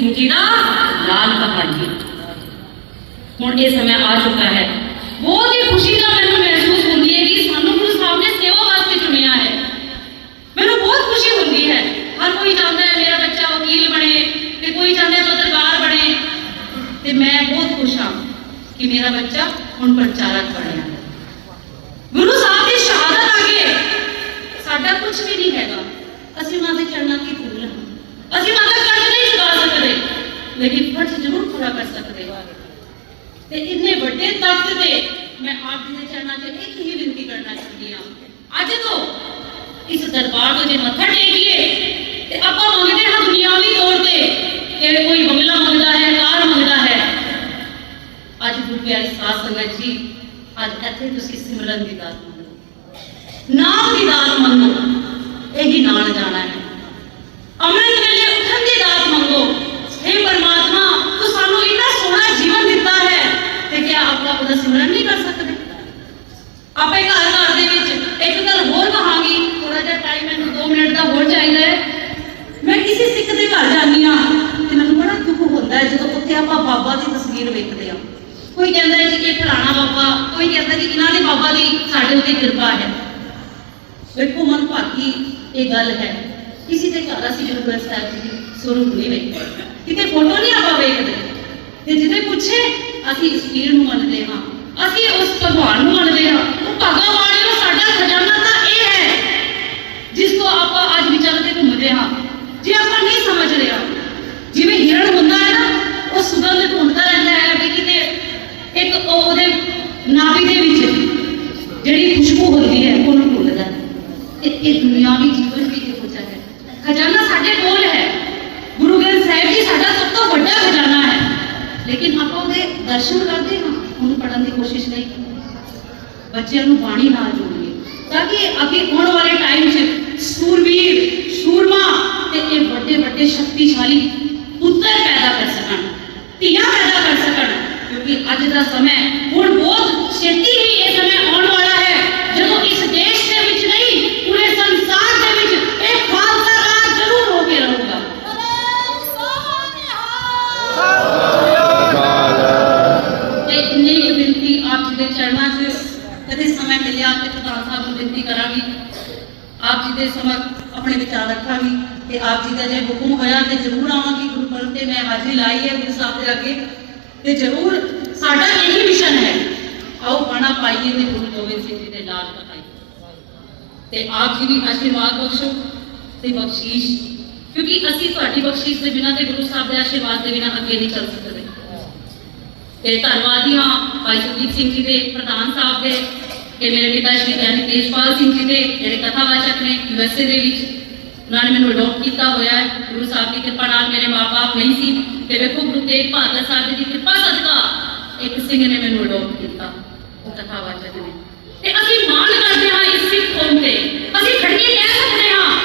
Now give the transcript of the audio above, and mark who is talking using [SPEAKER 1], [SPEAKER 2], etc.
[SPEAKER 1] ਸਿੰਘ ਜੀ ਦਾ ਲਾਲ ਕਹਾਣੀ ਹੁਣ ਇਹ ਸਮਾਂ ਆ ਚੁੱਕਾ ਹੈ ਬਹੁਤ ਹੀ ਖੁਸ਼ੀ ਦਾ ਮੈਨੂੰ ਮਹਿਸੂਸ ਹੁੰਦੀ ਹੈ ਕਿ ਸਾਨੂੰ ਗੁਰੂ ਸਾਹਿਬ ਨੇ ਸੇਵਾ ਵਾਸਤੇ ਚੁਣਿਆ ਹੈ ਮੈਨੂੰ ਬਹੁਤ ਖੁਸ਼ੀ ਹੁੰਦੀ ਹੈ ਹਰ ਕੋਈ ਚਾਹੁੰਦਾ ਹੈ ਮੇਰਾ ਬੱਚਾ ਵਕੀਲ ਬਣੇ ਤੇ ਕੋਈ ਚਾਹੁੰਦਾ ਹੈ ਪੱਤਰਕਾਰ ਬਣੇ ਤੇ ਮੈਂ ਬਹੁਤ ਖੁਸ਼ ਹਾਂ ਕਿ ਮੇਰਾ ਬੱਚਾ ਹੁਣ ਪ੍ਰਚਾਰਕ ਬਣਿਆ ਹੈ ਗੁਰੂ ਸਾਹਿਬ ਦੀ ਸ਼ਹਾਦਤ ਅੱਗੇ ਸਾਡਾ ਕੁਝ ਵੀ ਨਹੀਂ ਹੈਗਾ ਅਸੀਂ ਉਹਨਾਂ ਦੇ ਚਰਨਾਂ ਦੀ ਧੂਲ ਹਾਂ ਅਸੀਂ ਉਹਨਾਂ ਦਾ ਕਰਜ਼ ਨਹੀਂ ਚੁਕਾ ਸਕਦੇ ਲੇਕਿਨ ਫਰਜ਼ ਜ਼ਰੂਰ ਪੂਰਾ ਕਰ ਸਕਦੇ ਹੋ। ਤੇ ਇੰਨੇ ਵੱਡੇ ਤਖਤ ਦੇ ਮੈਂ ਆਪ ਜੀ ਦੇ ਚਰਨਾਂ 'ਚ ਇੱਕ ਹੀ ਬੇਨਤੀ ਕਰਨਾ ਚਾਹੁੰਦੀ ਹਾਂ। ਅੱਜ ਤੋਂ ਇਸ ਦਰਬਾਰ ਤੋਂ ਜੇ ਮੱਥਾ ਟੇਕੀਏ ਤੇ ਆਪਾਂ ਮੰਗਦੇ ਹਾਂ ਦੁਨਿਆਵੀ ਤੌਰ ਤੇ ਕਿ ਕੋਈ ਬੰਗਲਾ ਮੰਗਦਾ ਹੈ, ਕਾਰ ਮੰਗਦਾ ਹੈ। ਅੱਜ ਗੁਰੂ ਪਿਆਰੀ ਸਾਧ ਸੰਗਤ ਜੀ, ਅੱਜ ਇੱਥੇ ਤੁਸੀਂ ਸਿਮਰਨ ਦੀ ਦਾਤ ਮੰਗੋ। ਨਾਮ ਦੀ ਦਾਤ ਮੰਗੋ। ਇਹੀ ਨਾਲ ਜਾਣਾ ਹੈ ਅੰਮ੍ਰਿਤ ਵੇਲੇ ਉੱਠਣ ਦੀ ਦਾਤ ਮੰਗੋ हे ਪਰਮਾਤਮਾ ਤੂੰ ਸਾਨੂੰ ਇੰਨਾ ਸੋਹਣਾ ਜੀਵਨ ਦਿੱਤਾ ਹੈ ਤੇ ਕੀ ਸਿਮਰਨ ਨਹੀਂ ਕਰ ਸਕਦੇ। ਆਪੇ ਘਰ ਘਰ ਦੇ ਵਿੱਚ ਇੱਕ ਗੱਲ ਹੋਰ ਕਹਾਂਗੀ। ਥੋੜਾ ਜਿਹਾ ਟਾਈਮ ਮੈਨੂੰ 2 ਮਿੰਟ ਦਾ ਹੋਰ ਚਾਹੀਦਾ ਹੈ। ਮੈਂ ਕਿਸੇ ਸਿੱਖ ਦੇ ਘਰ ਜਾਂਦੀ ਹਾਂ ਤੇ ਮੈਨੂੰ ਬੜਾ ਦੁੱਖ ਹੁੰਦਾ ਹੈ ਜਦੋਂ ਉੱਥੇ ਆਪਾਂ ਬਾਬਾ ਦੀ ਤਸਵੀਰ ਵੇਖਦੇ ਹਾਂ। ਕੋਈ ਕਹਿੰਦਾ ਜੀ ਇਹ ਫਲਾਣਾ ਬਾਬਾ, ਕੋਈ ਕਹਿੰਦਾ ਜੀ ਇਹਨਾਂ ਦੇ ਬਾਬਾ ਦੀ ਸਾਡੇ ਉੱਤੇ ਕਿਰਪਾ ਹੈ। ਵੇਖੋ ਮਨ ਭਾਗੀ ਇਹ ਗੱਲ ਹੈ। ਕਿਸੇ ਦੇ ਘਰ ਅਸੀਂ ਜਦੋਂ ਗ੍ਰੰਥ ਸਾਹਿਬ ਜੀ ਸਰੂਪ ਨਹੀਂ ਵੇਖਦੇ ਕਿਤੇ ਫੋਟੋ ਨਹੀਂ ਆਪਾਂ ਵੇਖਦੇ। ਤੇ ਜਿਹਦੇ ਪੁੱਛੇ ਅਸੀਂ ਇਸ ਪੀਰ ਨੂੰ ਮੰਨਦੇ ਹਾਂ। ਅਸੀਂ ਉਸ ਭਗਵਾਨ ਨੂੰ ਮੰਨਦੇ ਹਾਂ। ਉਹ ਭਾਗਾ ਵਾਲਿਓ ਸਾਡਾ ਖਜ਼ਾਨਾ ਤਾਂ ਇਹ ਹੈ, ਜਿਸ ਤੋਂ ਆਪਾਂ ਅੱਜ ਵਿਚਰਦੇ ਘੁੰਮਦੇ ਹਾਂ। ਜੇ ਆਪਾਂ ਨਹੀਂ ਸਮਝ ਰਿਹਾ ਜਿਵੇਂ ਹਿਰਣ ਹੁੰਦਾ ਹੈ ਨਾ, ਉਹ ਸੁਗੰਧ ਢੂੰਡਦਾ ਰਹਿੰਦਾ ਹੈ ਵੀ ਕਿਤੇ ਇੱਕ ਉਹਦੇ ਨਾਭੀ ਦੇ ਵਿੱਚ ਜਿਹੜੀ ਖੁਸ਼ਬੂ ਹੁੰਦੀ ਹੈ ਉਹਨੂੰ ਢੂੰਡਦਾ ਹੈ। ਇਹ ਦੁਨਿਆਵੀ ਜੀਵਨ ਵੀ ਇਹੋ ਜਿਹਾ ਹੈ। ਖਜ਼ਾਨਾ ਸਾਡੇ ਕੋਲ ਹੈ। ਗੁਰੂ ਗ੍ਰੰਥ ਸਾਹਿਬ ਜੀ ਸਾਡਾ ਸਭ ਤੋਂ ਵੱਡਾ ਖਜ਼ਾਨਾ ਹੈ। ਲੇਕਿਨ ਆਪਾਂ ਉਹਦੇ ਦਰਸ਼ਨ ਕਰਦੇ ਹਾਂ, ਉਹਨੂੰ ਪੜਨ ਦੀ ਕੋਸ਼ਿਸ਼ ਨਹੀਂ ਬੱਚਿਆਂ ਨੂੰ ਬਾਣੀ ਨਾਲ ਜੋੜੀਏ, ਤਾਂ ਕਿ ਅੱਗੇ ਆਉਣ ਵਾਲੇ ਟਾਈਮ 'ਚ ਸੂਰਵੀਰ ਸੂਰਮਾ ਤੇ ਇਹ ਵੱਡੇ ਵੱਡੇ ਸ਼ਕਤੀਸ਼ਾਲੀ ਪੁੱਤਰ ਪੈਦਾ ਕਰ ਸਕਣ, ਧੀਆਂ ਪੈਦਾ ਕਰ ਸਕਣ, ਕਿਉਂਕਿ ਅੱਜ ਦਾ ਸਮਾਂ ਕਦੇ ਮਿਲਿਆ ਤੇ ਪ੍ਰਧਾਨ ਸਾਹਿਬ ਨੂੰ ਬੇਨਤੀ ਕਰਾਂਗੀ, ਆਪ ਜੀ ਦੇ ਸਮਖ ਆਪਣੇ ਵਿਚਾਰ ਰੱਖਾਂਗੀ ਤੇ ਆਪ ਜੀ ਦਾ ਜੇ ਹੁਕਮ ਹੋਇਆ ਤੇ ਜ਼ਰੂਰ ਆਵਾਂਗੀ ਗੁਰਪੁਰਬ ਤੇ। ਮੈਂ ਹਾਜ਼ਰੀ ਲਾਈ ਹੈ ਗੁਰੂ ਸਾਹਿਬ ਦੇ ਅੱਗੇ ਤੇ ਜ਼ਰੂਰ ਸਾਡਾ ਇਹੀ ਮਿਸ਼ਨ ਹੈ। ਆਓ ਬਾਣਾ ਪਾਈਏ ਤੇ ਗੁਰੂ ਗੋਬਿੰਦ ਸਿੰਘ ਜੀ ਦੇ ਲਾਲ ਕਟਾਈਏ ਤੇ ਆਪ ਜੀ ਵੀ ਆਸ਼ੀਰਵਾਦ ਬਖਸ਼ੋ ਤੇ ਬਖਸ਼ੀਸ਼, ਕਿਉਂਕਿ ਅਸੀਂ ਤੁਹਾਡੀ ਬਖਸ਼ੀਸ਼ ਦੇ ਬਿਨਾਂ ਤੇ ਗੁਰੂ ਸਾਹਿਬ ਦੇ ਆਸ਼ੀਰਵਾਦ ਦੇ ਬਿਨਾਂ ਅੱਗੇ ਨਹੀਂ ਚੱਲ ਸਕਦੇ। ਤੇ ਧੰਨਵਾਦੀ ਹਾਂ, ਭਾਈ ਸੁਖਜੀਤ ਸਿੰਘ ਜੀ ਦੇ, ਪ੍ਰਧਾਨ ਸਾਹਿਬ ਦੇ ਕਿ ਮੇਰੇ ਪਿਤਾ ਸ਼੍ਰੀ ਗਿਆਨੀ ਤੇਜਪਾਲ ਸਿੰਘ ਜੀ ਦੇ ਜਿਹੜੇ ਕਥਾਵਾਚਕ ਨੇ ਯੂਐਸਏ ਦੇ ਵਿੱਚ, ਉਹਨਾਂ ਨੇ ਮੈਨੂੰ ਅਡਾਪਟ ਕੀਤਾ ਹੋਇਆ ਹੈ। ਗੁਰੂ ਸਾਹਿਬ ਦੀ ਕਿਰਪਾ ਨਾਲ ਮੇਰੇ ਮਾਪੇ ਨਹੀਂ ਸੀ। ਤੇ ਵੇਖੋ, ਗੁਰੂ ਤੇਗ ਬਹਾਦਰ ਸਾਹਿਬ ਦੀ ਕਿਰਪਾ ਸਦਕਾ ਇੱਕ ਸਿੰਘ ਨੇ ਮੈਨੂੰ ਅਡਾਪਟ ਕੀਤਾ ਉਹ ਕਥਾਵਾਚਕ ਨੇ। ਤੇ ਅਸੀਂ ਮਾਣ ਕਰਦੇ ਹਾਂ ਇਸ ਸਿੱਖ ਕੌਮ ਤੇ। ਅਸੀਂ ਖੜੀਏ ਕਹਿ ਸਕਦੇ ਹਾਂ